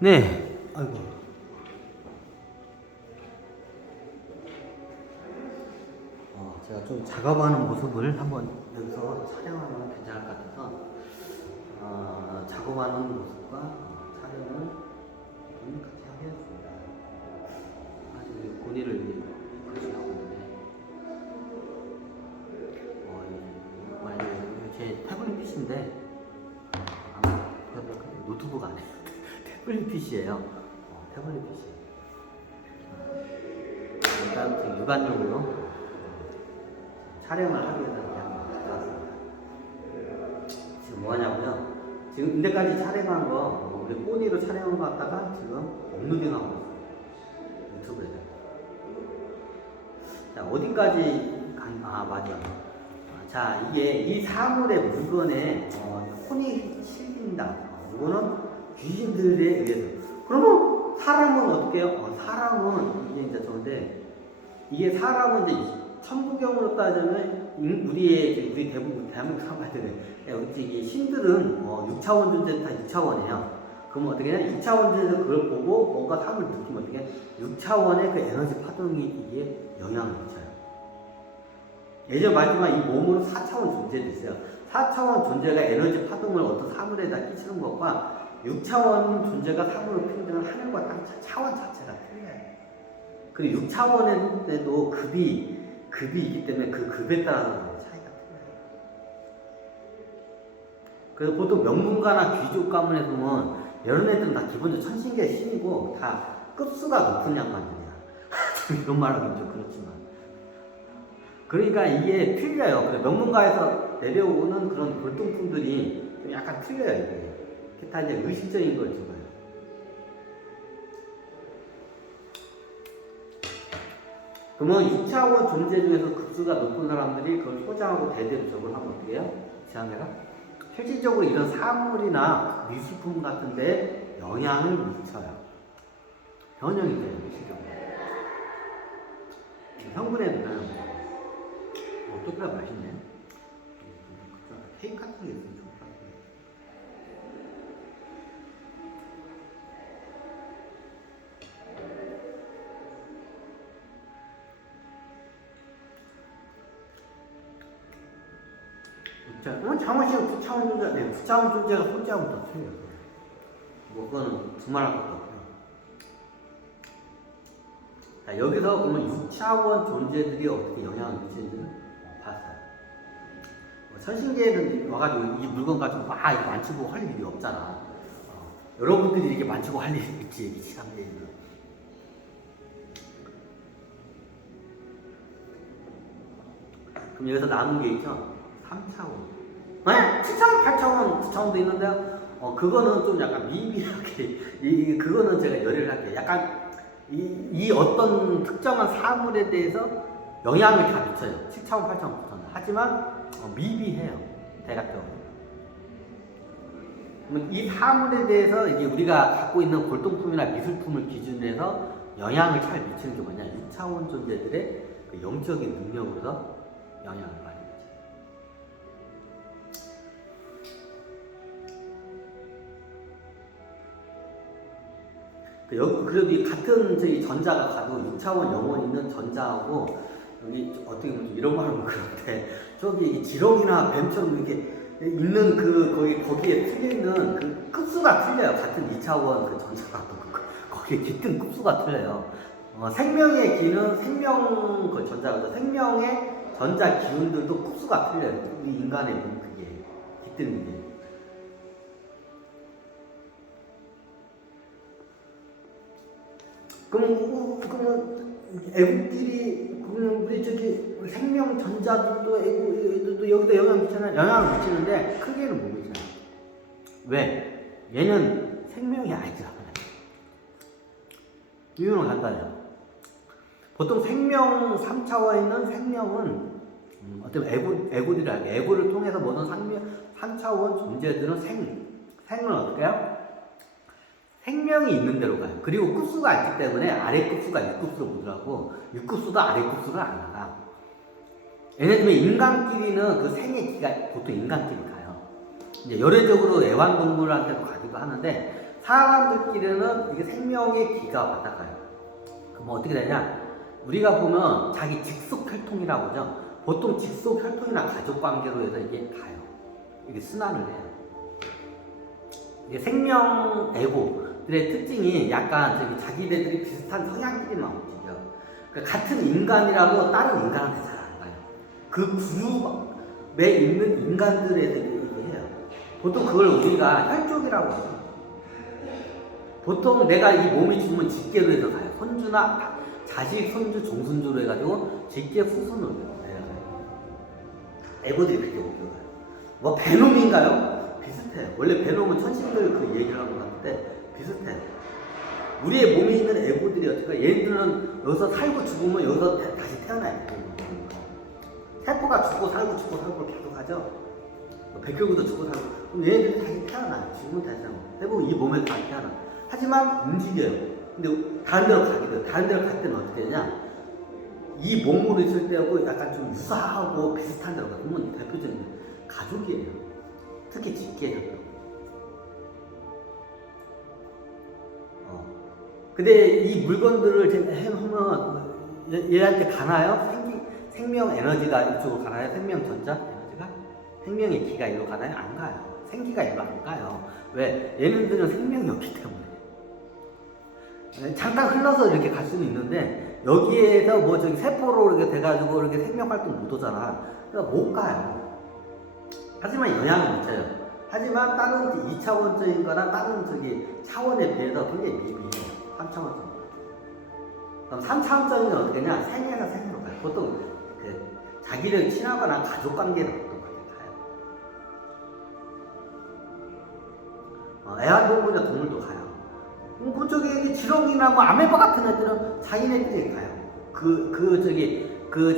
네. 아이고. 제가 좀 작업하는 모습을 한번 여기서 촬영하면 괜찮을 것 같아서 작업하는 모습과 촬영을 좀 같이 하겠습니다. 아직 고리를 같이 하고 있는데 제 태블릿 PC인데 아마 노트북 아니에요. 태블릿 PC예요. 태블릿 PC. 일단 제 육안용으로 촬영을 하기 위해서 그냥 가져왔습니다. 지금 뭐 하냐고요? 지금 인데까지 촬영한 거, 우리 포니로 촬영한 거 갖다가 지금 업로딩하고 있어요. 유튜브에. 자, 어디까지 맞아. 자, 이 사물의 물건에 혼이 실린다. 이거는 귀신들에 의해서. 그러면 사람은 어떻게 해요? 사람은 이게 이제 좋은데, 이게 사람은 이제 천부경으로 따지면 우리 대한민국 사람들은 우리 신들은 6차원 존재는 다 2차원이에요. 그럼 어떻게 해야 2차원 존재에서 그걸 보고 뭔가 사람을 느끼면 어떻게 해? 6차원의 그 에너지 파동이 이게 영향을 미쳐요. 예전 말했지만 이 몸으로 4차원 존재도 있어요. 4차원 존재가 에너지 파동을 어떤 사물에다 끼치는 것과 6차원 존재가 사물을 표현하는 하늘과 땅 차원 자체가 틀려요. 그리고 6차원에도 급이 있기 때문에 그 급에 따라서 차이가 틀려요. 그래서 보통 명문가나 귀족 가문에 보면 이런 애들은 다 기본적으로 천신계 신이고 다 급수가 높은 양반들이야. 이런 말하긴 좀 그렇지만. 그러니까 이게 틀려요. 그래서 명문가에서 내려오는 그런 골동품들이 좀 약간 틀려요, 이게. 그게 다 이제 의식적인 걸 찍어요. 그러면 2차원 존재 중에서 급수가 높은 사람들이 그걸 소장하고 대대로 저걸 하면 어떻게 해요? 지향해라? 실질적으로 이런 사물이나 미술품 같은 데 영향을 미쳐요. 변형이 돼요, 실질적으로. 성분에는 어떻게 맛있네. 케이크 같은 게 있으면 좋을 것 같아요. 장원씨는 9차원 존재, 9차원 존재가 손자하고 더 틀려요. 그거는 두말할 것도 없고요. 자, 여기서 그러면 6차원 존재들이 어떻게 영향을 미치는지는 봤어요. 천신계에는 와가지고 이 물건 가지고 막 만지고 할 일이 없잖아. 여러분들이 이렇게 만지고 할 일이 있지, 이 시간대에는. 그럼 여기서 남은 게 있죠? 3차원. 네? 7차원, 8차원, 9차원도 있는데요. 그거는 좀 약간 미비하게, 그거는 제가 열의를 할게요. 약간, 이 어떤 특정한 사물에 대해서 영향을 다 미쳐요. 7차원, 8차원, 9차원. 하지만, 미비해요. 대략적으로. 그러면 이 사물에 대해서 이게 우리가 갖고 있는 골동품이나 미술품을 기준으로 해서 영향을 잘 미치는 게 뭐냐. 6차원 존재들의 그 영적인 능력으로서 영향을 많이 미쳐요. 그래도 이 같은 저희 전자가 가도 6차원 영혼이 있는 전자하고 여기 어떻게 보면 이런 말 하면 그런데 저기 지렁이나 뱀처럼 이렇게 있는 거기에 틀려있는 그 급수가 틀려요. 같은 2차원 그 전자가 거기에 깃든 급수가 틀려요. 생명의 기는 생명 그 전자가 생명의 전자 기운들도 급수가 틀려요. 우리 인간의 그게 깃드는 게. 그러면 애국끼리 그러면 우리 생명 전자들도 애들도 여기다 영향 미치잖아요. 영향을 미치는데 크게는 못 미쳐요. 왜? 얘는 생명이 아니잖아요. 이유는 간단해요. 보통 생명 3차원에 있는 생명은 어떤 애고들이 알게 애고를 통해서 모든 3차원 존재들은 생은 어떻게 해요? 생명이 있는 대로 가요. 그리고 급수가 있기 때문에 아래 급수가 6급수로 보더라고 6급수도 아래 급수를 안 나가. 예를 들면 인간끼리는 그 생의 기가 보통 인간끼리 가요. 이제 열애적으로 애완동물한테도 가기도 하는데 사람들끼리는 이게 생명의 기가 바닥가요. 그럼 어떻게 되냐? 우리가 보면 자기 직속 혈통이라고 하죠. 보통 직속 혈통이나 가족 관계로 해서 이게 가요. 이게 순환을 해요. 이게 생명 에고들의 특징이 약간 저기 자기네들이 비슷한 성향끼리만 움직여. 그러니까 같은 인간이라도 다른 인간한테 잘 안 가요. 그 그룹에 있는 인간들에 대해 얘기해요. 보통 그걸 우리가 혈족이라고 하죠. 보통 내가 이 몸이 죽으면 직계로 해서 가요. 손주나 자식, 손주, 종손주로 해가지고 직계 후손으로 해요. 에고들이 그렇게 옮겨가요. 뭐 베놈인가요? 비슷해. 원래 베놈은 천신들 그 얘기를 하는 것 같은데 비슷해. 우리의 몸에 있는 에고들이 어떻게 얘들은 여기서 살고 죽으면 여기서 다시 태어나요. 세포가 죽고 살고 죽고 살고 계속 하죠. 백혈구도 죽고 살고. 그럼 얘네들이 다시 태어나요. 죽으면 다시 태어나요. 대부분 이 몸에서 다시 태어나. 하지만 움직여요. 근데 다른 데로 가게 돼요. 다른 데로 갈 때는 어떻게 되냐? 이 몸으로 있을 때하고 약간 좀 유사하고 비슷한 데로 가요. 그러면 대표적인 가족이에요. 특히 직계혈통. 근데 이 물건들을 지금 해보면 얘한테 가나요? 생명 에너지가 이쪽으로 가나요? 생명 전자 에너지가? 생명의 기가 이리로 가나요? 안 가요. 생기가 이리로 안 가요. 왜? 얘네들은 생명이 없기 때문에. 잠깐 흘러서 이렇게 갈 수는 있는데 여기에서 뭐 저기 세포로 이렇게 돼가지고 이렇게 생명 활동 못 하잖아. 그러니까 못 가요. 하지만 영향을 미쳐요. 하지만 다른 2차원적인 거나 다른 저기 차원에 비해서 굉장히 미비해요. 3차원적. 그럼 3차원적인 건 어떻게 하냐? 생에서 생으로 가요. 보통 그 자기를 친하거나 가족 관계로 보통 그렇게 가요. 애완동물이나 동물도 가요. 그쪽에 지렁이나 뭐 아메바 같은 애들은 자기네들이 가요. 그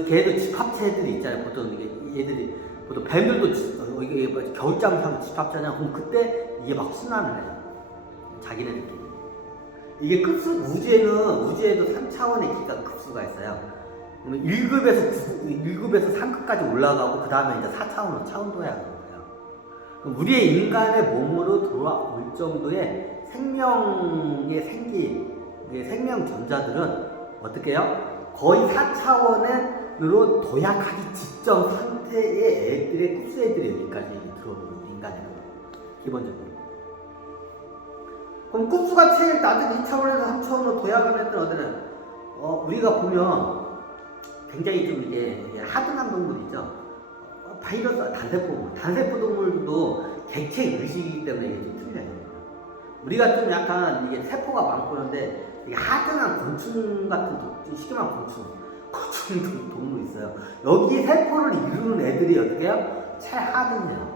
걔도 집합체들이 있잖아요. 보통 얘들이 보통 뱀들도 이게 뭐 겨울잠을 하면 집합체잖아요. 그럼 그때 이게 막 순환을 해요. 자기네들끼리. 이게 우주에도 3차원의 기가 급수가 있어요. 1급에서 3급까지 올라가고 그 다음에 이제 4차원으로 차원도야 하는 거예요. 그럼 우리의 인간의 몸으로 돌아올 정도의 생명의 생명 전자들은 어떻게 해요? 거의 4차원으로 도약하기 직전 상태의 애들의 흡수애들이 여기까지 들어오는 인간의 기본적으로. 그럼 흡수가 제일 낮은 2차원에서 3차원으로 도약을 했던 어들은 우리가 보면 굉장히 좀 이게 하등한 동물이죠. 바이러스, 단세포 동물도 객체 의식이기 때문에 이게 좀 틀려요. 우리가 좀 약간 이게 세포가 많고 그런데 이게 하등한 곤충 같은 시기만 곤충 동물이 있어요. 여기 세포를 이루는 애들이 어떻게 해요? 최하등이에요.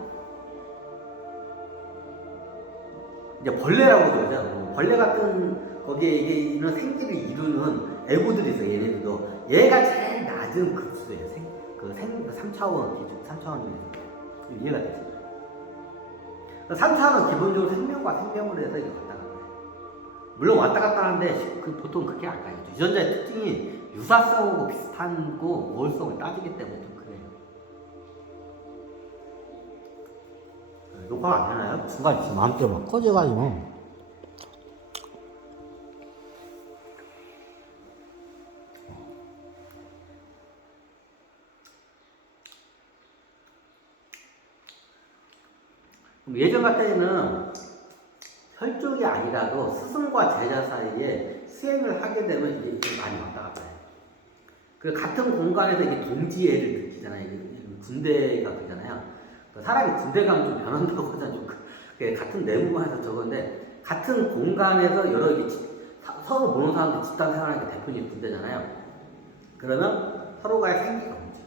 이제 벌레라고 그러죠. 벌레 같은 거기에 이게 이런 생기를 이루는 에고들이 있어요. 얘네들도 얘가 제일 낮은 급수예요. 3차원 기준, 3차원 중에서 이해가 되죠. 3차원은 기본적으로 생명과 생명으로 해서 이거 왔다 갔다 해요. 물론 왔다 갔다 하는데 보통 그렇게 안 가요. 유전자의 특징이 유사성하고 비슷하고 우월성을 따지기 때문에 좀 그래요. 녹화가 안 되나요? 순간 지금 마음대로 막 꺼져가지고. 예전 같은 혈족이 아니라도 스승과 제자 사이에 수행을 하게 되면 이게 많이 왔다 갔다 해요. 그 같은 공간에서 이게 동지애를 느끼잖아요. 군대가 그러잖아요. 사람이 군대 가면 좀 변한다고 하잖아요. 같은 내무반에서 저건데 같은 공간에서 여러 서로 보는 사람들 집단 생활하니까 대표님 군대잖아요. 그러면 서로가의 생기가 움직여요.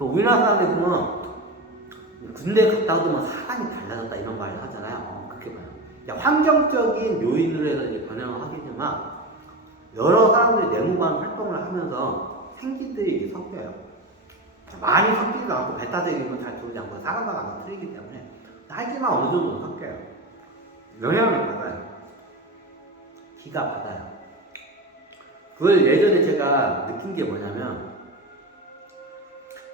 우리나라 사람들 보면 군대 갔다 오면 사람이 달라졌다 이런 말을 하잖아요. 그렇게 봐요. 환경적인 요인으로 해서 이제 변형을 하겠지만 여러 사람들이 내무반 활동을 하면서 생기들이 섞여요. 많이 섞이지도 않고 베타적인 건 잘 들어오지 않고 사람마다 틀리기 때문에 하지만 어느 정도 섞여요. 영향을 받아요. 기가 받아요. 그걸 예전에 제가 느낀 게 뭐냐면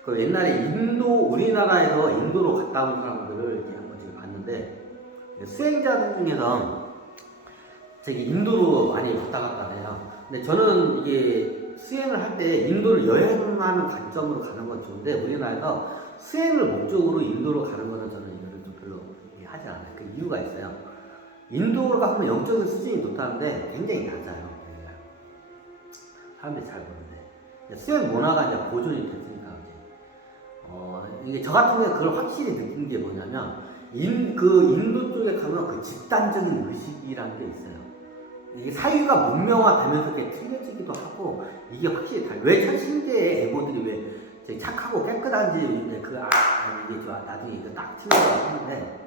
그 옛날에 우리나라에서 인도로 갔다 온 사람들을 이렇게 한 번씩 봤는데, 수행자들 중에서 저기 인도로 많이 왔다 갔다 해요. 근데 저는 이게 수행을 할 때 인도를 여행하는 관점으로 가는 건 좋은데, 우리나라에서 수행을 목적으로 인도로 가는 거는 저는 이거를 좀 별로 하지 않아요. 그 이유가 있어요. 인도로 가면 영적인 수준이 높다는데 굉장히 낮아요. 사람들이 잘 모르는데. 수행 문화가 이제 보존이 됐으니까, 이게 저 같은 경우에 그걸 확실히 느낀 게 뭐냐면, 그 인도 쪽에 가면 그 집단적인 의식이라는 게 있어요. 이게 사유가 문명화되면서 그게 틀려지기도 하고, 이게 확실히 달라요. 왜 천신계의 에고들이 왜 착하고 깨끗한지, 이제 이게 좋아. 나중에 이거 딱 틀려서 하는데,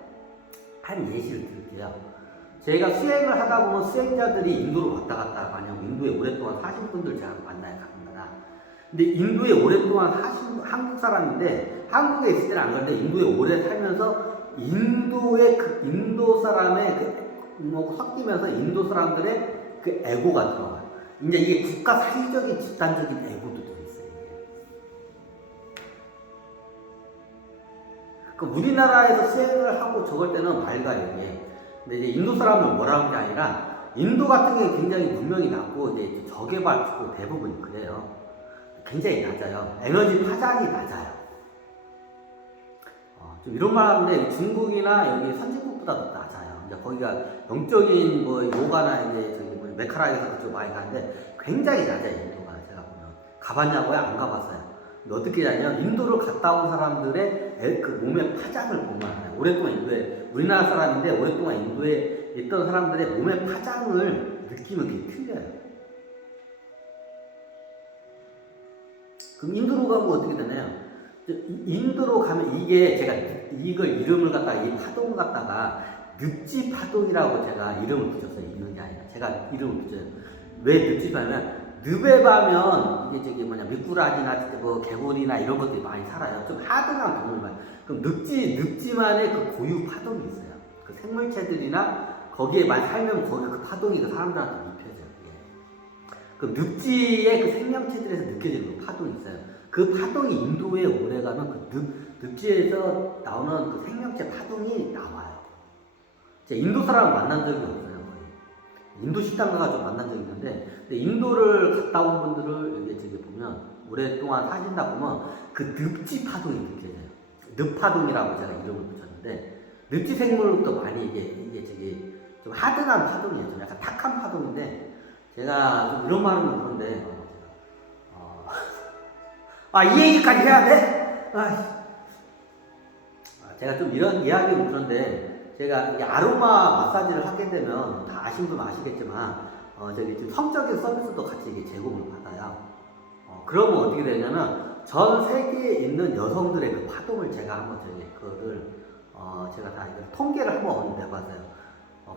한 예시를 드릴게요. 제가 수행을 하다 보면 수행자들이 인도로 왔다 갔다, 만약 인도에 오랫동안 사신 분들 제가 만나요, 가끔가다. 근데 인도에 오랫동안 사신 한국 사람인데, 한국에 있을 때는 안 그런데 인도에 오래 살면서 인도 사람의 섞이면서 인도 사람들의 그 에고가 들어가요. 이제 이게 국가 사회적인 집단적인 에고도 들어있어요. 그 우리나라에서 수행을 하고 저걸 때는 맑아요, 이게. 근데 이제 인도 사람은 뭐라는 게 아니라, 인도 같은 경우에 굉장히 문명이 낮고, 이제 저개발지구 대부분 그래요. 굉장히 낮아요. 에너지 파장이 낮아요. 좀 이런 말 하는데, 중국이나 여기 선진국보다 더 낮아요. 이제 거기가 영적인 요가나 이제 저기 메카라에서 그쪽 많이 가는데, 굉장히 낮아요, 인도가. 제가 보면. 가봤냐고요? 안 가봤어요. 근데 어떻게 하냐면, 인도를 갔다 온 사람들의 그 몸의 파장을 보면 알아요. 오랫동안 우리나라 사람인데 오랫동안 인도에 있던 사람들의 몸의 파장을 느끼면 그게 틀려요. 그럼 인도로 가면 어떻게 되나요? 인도로 가면 이게 제가 이걸 이름을 갖다가 이 파동을 갖다가 늪지 파동이라고 제가 이름을 붙였어요. 있는 게 아니라 제가 이름을 붙여요. 왜 늪지 파냐면, 늪에 가면 이게 저기 미꾸라지나 개구리나 이런 것들이 많이 살아요. 좀 하드한 동물만. 그럼 늪지만의 그 고유 파동이 있어요. 그 생물체들이나 거기에 많이 살면 거기 그 파동이 그 사람들한테 입혀져요. 그 늪지의 그 생명체들에서 느껴지는 그 파동이 있어요. 그 파동이 인도에 오래 가면 그 늪지에서 나오는 그 생명체 파동이 나와요. 제가 인도 사람을 만난 적이 없어요. 인도 식당 가가지고 만난 적이 있는데, 근데 인도를 갔다 온 분들을 여기 저기 보면, 오랫동안 사신다 보면 그 늪지 파동이 느껴져요. 늪파동이라고 제가 이름을 붙였는데, 늪지 생물도 많이 이게 저기 좀 하드한 파동이에요. 좀 약간 탁한 파동인데, 제가 좀 이런 말은 그런데, 이 얘기까지 해야 돼? 제가 좀 이런 이야기는 그런데, 제가 아로마 마사지를 하게 되면 다 아시는 분 아시겠지만, 저기 좀 성적인 서비스도 같이 이게 제공을 받아요. 그러면 어떻게 되냐면, 전 세계에 있는 여성들의 그 파동을 제가 한번 제가 다 통계를 한번 내봤어요.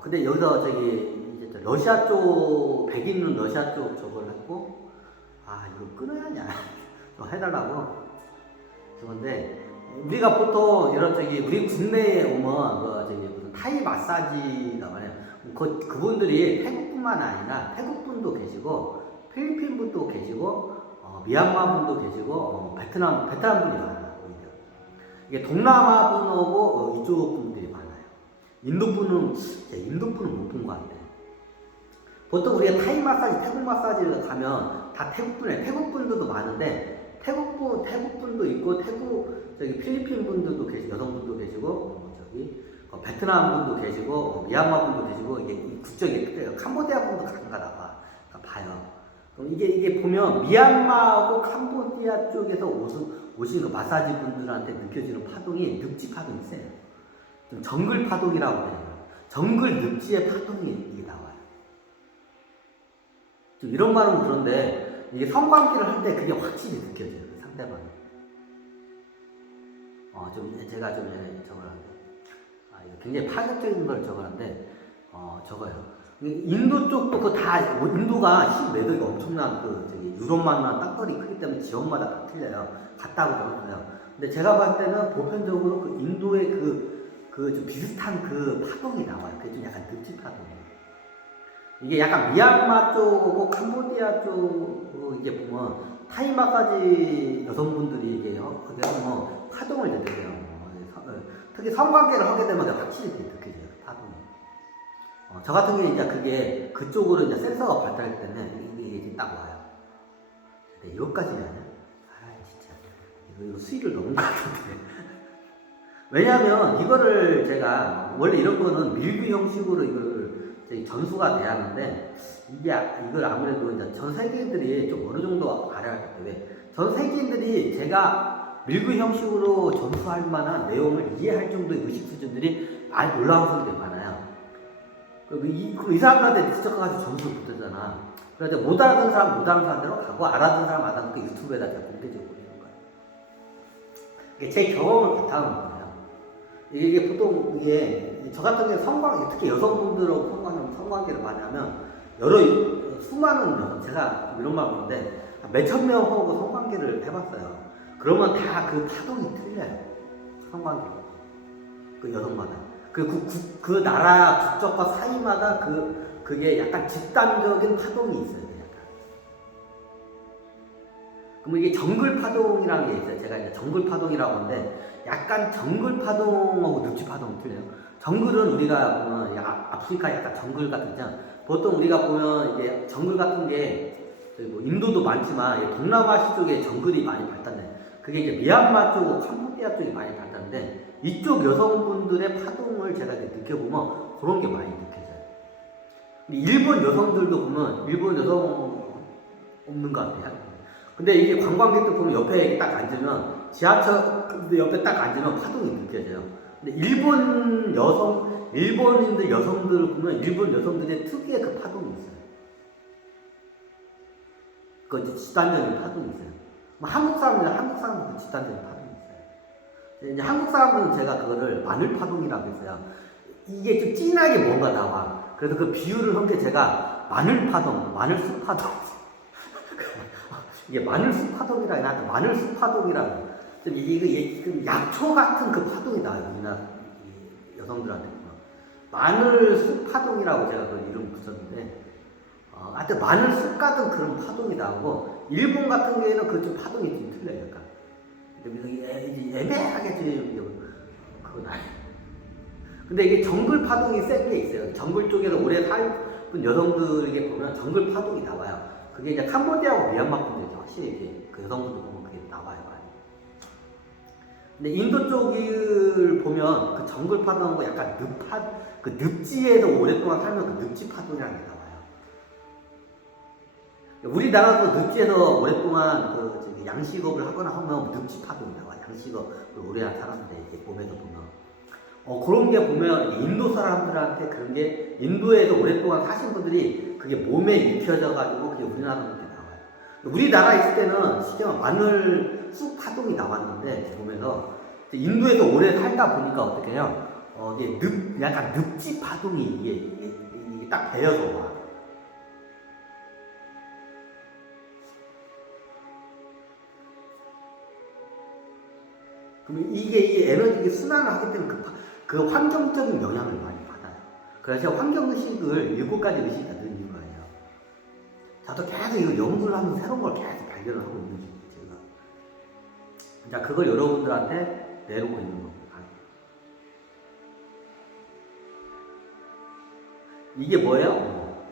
근데 여기서 저기 이제 러시아 쪽, 백인 러시아 쪽 저걸 했고, 이거 끊어야 하냐. 해달라고. 그런데, 우리가 보통 이런 우리 국내에 오면 무슨 타이 마사지가 많아요. 그분들이 태국뿐만 아니라 태국분도 계시고, 필리핀 분도 계시고, 미얀마 분도 계시고, 베트남 분이 많아요. 이게 동남아 분하고 이쪽 분들이 많아요. 인도 분은 못 본 것 같아요. 보통 우리가 타이 마사지, 태국 마사지를 가면 다 태국 분이에요. 태국 분들도 많은데, 태국 분도 있고, 필리핀 분들도 계시고, 여성분도 계시고, 베트남 분도 계시고, 미얀마 분도 계시고, 이게 국적이 특별해요. 캄보디아 분도 가끔가다 봐요. 그럼 이게 보면, 미얀마하고 캄보디아 쪽에서 오신 그 마사지 분들한테 느껴지는 파동이 늪지 파동이 세요. 좀 정글 파동이라고 해요. 정글 늪지의 파동이 이게 나와요. 좀 이런 말은 그런데, 이게 성관계를 할 때 그게 확실히 느껴져요, 그 상대방이. 제가 좀 저걸 하는데, 이거 굉장히 파격적인 걸 적어놨는데, 적어요. 인도 쪽도 인도가 신매덕이 엄청난 유럽만한 땅덩이 크기 때문에 지역마다 다 틀려요. 같다고 적었어요. 근데 제가 봤을 때는 보편적으로 그 인도의 좀 비슷한 그 파동이 나와요. 그게 좀 약간 늪지 파동이에요. 이게 약간 미얀마 쪽하고 캄보디아 쪽 이게 보면 타이 마사지 여성분들이 이게 뭐 파동을 느껴요. 특히 성관계를 하게 되면 확실히 느껴져요. 파동이. 저 같은 경우에 이제 그게 그쪽으로 이제 센서가 발달할 때는 이게 딱 와요. 근데 이것까지는 아니야. 진짜 이거 수위를 넘은 것 같은데. 왜냐하면 이거를 제가 원래 이런 거는 밀규 형식으로 이걸 전수가 돼야 하는데 이걸 아무래도 이제 전 세계인들이 좀 어느 정도 알아야 할 때 전 세계인들이 제가 밀규 형식으로 전수할 만한 내용을 이해할 정도의 의식 수준들이 많이 올라온 사람들이 많아요. 이 사람들한테 직접 가서 전수를 붙였잖아. 그래서 못 알아듣는 사람 못 알아듣는 사람대로 가고 알아듣는 사람 알아듣는 그 유튜브에다 공개적으로 올리는 거예요. 이게 제 경험을 바탕으로 거예요. 이게 보통 저 같은 경우 특히 여성분들하고 성관계를 많이 하면 수많은 여성, 제가 이런 말 보는데 몇천 명하고 성관계를 해봤어요. 그러면 다 그 파동이 틀려요. 성관계. 그 여성마다. 그 나라 국적과 사이마다 그게 약간 집단적인 파동이 있어요. 약간. 그럼 이게 정글 파동이라는 게 있어요. 제가 이제 정글 파동이라고 하는데 약간 정글 파동하고 늪지 파동이 틀려요. 정글은 우리가 보면 아프리카 약간 정글 같은 거 보통 우리가 보면 이게 정글 같은 게 뭐 인도도 많지만 동남아시 쪽에 정글이 많이 발달돼. 그게 이제 미얀마 쪽, 캄보디아 쪽이 많이 발달인데 이쪽 여성분들의 파동을 제가 느껴보면 그런 게 많이 느껴져요. 일본 여성들도 보면 일본 여성 없는 것 같아요. 근데 이게 관광객들 보면 옆에 딱 앉으면 지하철 옆에 딱 앉으면 파동이 느껴져요. 근데 일본인들 여성들 보면 일본 여성들의 특유의 그 파동이 있어요. 그 집단적인 파동이 있어요. 한국 사람들은 그 집단적인 파동이 있어요. 이제 한국 사람들은 제가 그거를 마늘 파동이라고 했어요. 이게 좀 진하게 뭔가 나와. 그래서 그 비유를 한 게 제가 마늘 파동, 마늘숲 파동. 이게 마늘숲 파동이라 나한테 마늘숲 파동이라고. 이게 약초 같은 그 파동이 나와요. 우리나라 여성들한테. 마늘숲 파동이라고 제가 그 이름 붙였는데, 하여튼 마늘숲 같은 그런 파동이 나오고, 일본 같은 경우에는 그 파동이 좀 틀려요. 약간. 애매하게 그건 아니에요. 근데 이게 정글 파동이 센 게 있어요. 정글 쪽에서 오래 살던 여성들에게 보면 정글 파동이 나와요. 그게 이제 캄보디아하고 미얀마 분들이죠. 확실히 이렇게 그 여성분들 보면 그게 나와요. 많이. 근데 인도 쪽을 보면 그 정글 파동하고 약간 그 늪지에서 오랫동안 살면 그 늪지 파동이라는 게 나와요. 우리나라도 늪지에서 오랫동안 양식업을 하거나 하면 늪지 파동이 나와요. 양식업을 오래 한 사람들 이렇게 보면서 보면. 그런 게 보면 인도 사람들한테 그런 게 인도에서 오랫동안 사신 분들이 그게 몸에 익혀져가지고 그게 우리나라로 이렇게 나와요. 우리나라 있을 때는 쉽게 말하면 마늘 쑥 파동이 나왔는데 보면서 인도에서 오래 살다 보니까 어떻게 해요? 이게 약간 늪지 파동이 이게 딱 배어서 와. 그러면 이게 에너지 순환을 하기 때문에 그 환경적인 영향을 많이 받아요. 그래서 환경의식을 7가지 의식이 다 넣은 이유가예요. 저도 계속 이거 연구를 하면서 새로운 걸 계속 발견을 하고 있는 중이에요. 제가. 자, 그걸 여러분들한테 내놓고 있는 겁니다. 이게 뭐예요?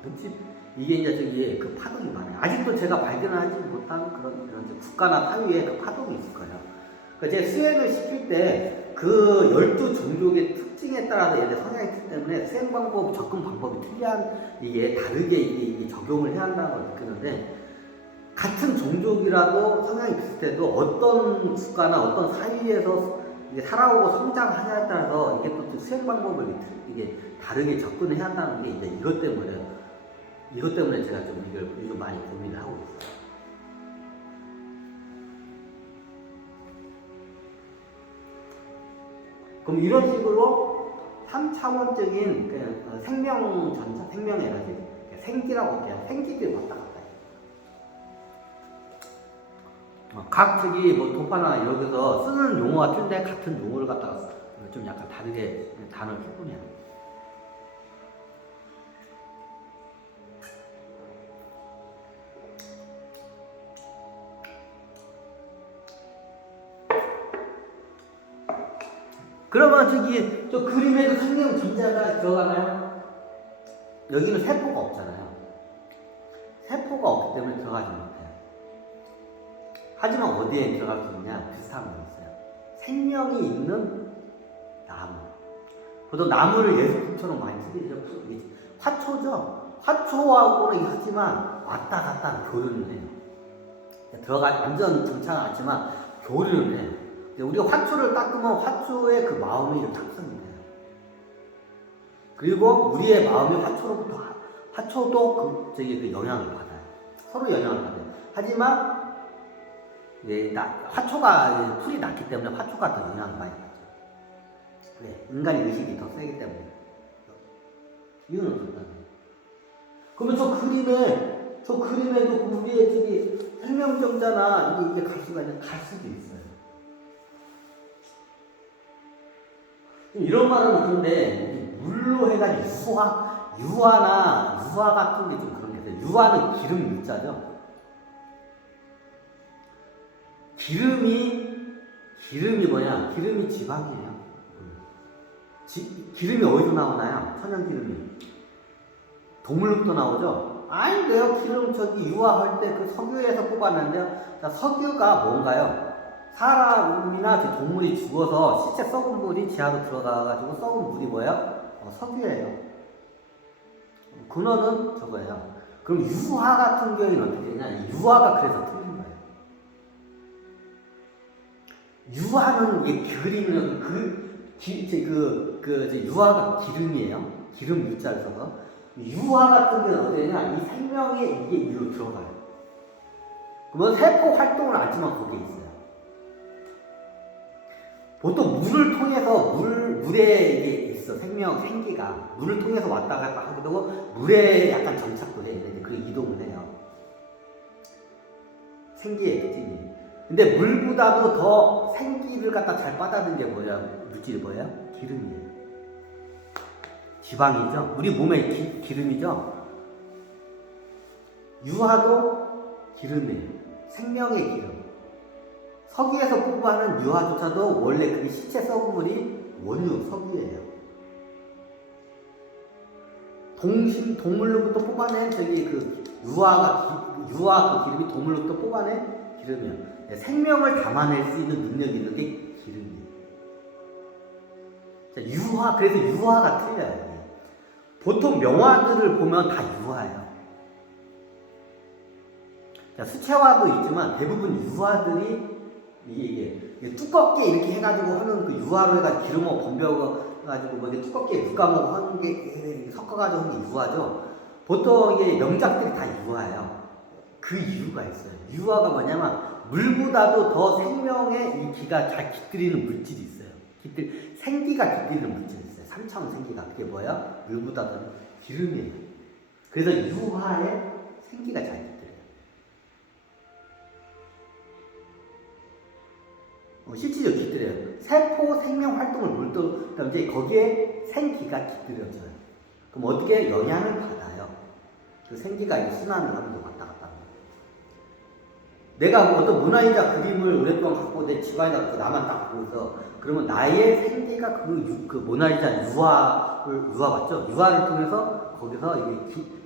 이게 이제 그 파동이 많아요. 아직도 제가 발견하지 못한 그런 국가나 사회에 그 파동이 있을 거예요. 제 수행을 시킬 때 그 12종족의 특징에 따라서 얘네 성향이 있기 때문에 수행 방법, 접근 방법이 이게 다르게 이게 적용을 해야 한다는 걸 느끼는데 같은 종족이라도 성향이 비슷해도 어떤 국가나 어떤 사회에서 이게 살아오고 성장하냐에 따라서 이게 또 수행 방법을 이게 다르게 접근해야 한다는 게 이제 이것 때문에 제가 좀 이걸 요즘 많이 고민을 하고 있어요. 그럼 이런 식으로 3차원적인 생명 전차, 생명 에너지, 생기라고 할게요. 생기들이 왔다 갔다 해요. 각 뭐 도파나 여기서 쓰는 용어가 틀린데 같은 용어를 갖다가 좀 약간 다르게 단어를 해보냐. 그러면 저기 저 그림에도 생명 전자가 들어가나요? 여기는 세포가 없잖아요. 세포가 없기 때문에 들어가지 못해요. 하지만 어디에 들어갈 수 있냐? 비슷한 거 있어요. 생명이 있는 나무. 보통 나무를 예술품처럼 많이 쓰기죠. 화초죠. 화초하고는 하지만 왔다 갔다 교류를 해요. 들어가 완전 정착은 않지만 교류를 해요. 우리가 화초를 닦으면 화초의 그 마음이 탁성이 돼요. 그리고 우리의 마음이 화초도 그 영향을 받아요. 서로 영향을 받아요. 하지만 화초가 풀이 났기 때문에 화초가 더 영향을 많이 받죠. 네, 인간의 의식이 더 세기 때문에. 이유는 어떨까요? 그러면 저 그림에도 우리의 저기 생명정자나 이게 갈 수가 있는 갈 수도 있어요. 이런 말은 그런데 물로 해가지고 유화 같은 게 좀 그런 게 있어요. 유화는 기름 유자죠. 기름이 뭐냐? 기름이 지방이에요. 기름이 어디서 나오나요? 천연기름이. 동물로부터 나오죠? 아닌데요. 기름 유화할 때 그 석유에서 뽑았는데요. 자, 석유가 뭔가요? 사람이나 동물이 죽어서 시체 썩은 물이 지하로 들어가가지고 썩은 물이 뭐예요? 석유예요. 근원은 저거예요. 그럼 유화 같은 경우에는 어떻게 되냐? 유화가 그래서 틀린 거예요. 유화는 이게 그림이라고 유화가 기름이에요. 기름 유자를 써서. 유화 같은 경우는 어떻게 되냐? 이 생명에 이게 이리로 들어가요. 그러면 세포 활동을 알지만 거기에 있어요. 보통 물을 통해서 물에 이게 있어. 생기가. 물을 통해서 왔다 갔다 하기도 하고, 물에 약간 정착도 해요. 그 이동을 해요. 생기의 특징이. 근데 물보다도 더 생기를 갖다 잘 받아들이는 게 물질이 뭐예요? 기름이에요. 지방이죠. 우리 몸의 기름이죠. 유화도 기름이에요. 생명의 기름. 석유에서 뽑아낸 유화조차도 원래 그게 시체 썩은 물이 원유, 석유예요. 동물로부터 뽑아낸 유화 그 기름이 동물로부터 뽑아낸 기름이에요. 생명을 담아낼 수 있는 능력이 있는 게 기름이에요. 자, 그래서 유화가 틀려요. 보통 명화들을 보면 다 유화예요. 자, 수채화도 있지만 대부분 유화들이 이게 두껍게 이렇게 해가지고 하는 그 유화로 해가지고 기름을 범벼가지고 뭐 이렇게 두껍게 누가먹고 하는 게 섞어가지고 하는 게 유화죠. 보통 이게 명작들이 다 유화예요. 그 이유가 있어요. 유화가 뭐냐면 물보다도 더 생명의 이 기가 잘 깃들이는 물질이 있어요. 생기가 깃들이는 물질이 있어요. 3차원 생기가. 그게 뭐야? 물보다도 기름이에요. 그래서 유화에 생기가 잘 깃들어요. 실질적으로 깃들여요. 세포 생명 활동을 그럼 이제 거기에 생기가 깃들여져요. 그럼 어떻게 영향을 받아요? 그 생기가 이제 순환을 하면서 왔다 갔다 합니다. 내가 어떤 문화이자 그림을 오랫동안 갖고 내 집안에 나만 딱 보고서 그러면 나의 생기가 그 모나리자 유화 맞죠? 유화를 통해서 거기서 이게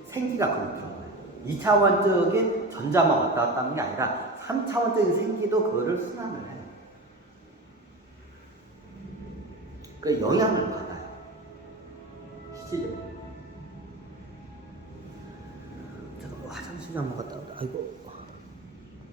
생기가 거기 들어가요. 2차원적인 전자만 왔다 갔다 하는 게 아니라 3차원적인 생기도 그거를 순환을 해요. 그 영향을 받아요. 실질적으로. 잠깐만 화장실 한번 갔다 오자. 아이고.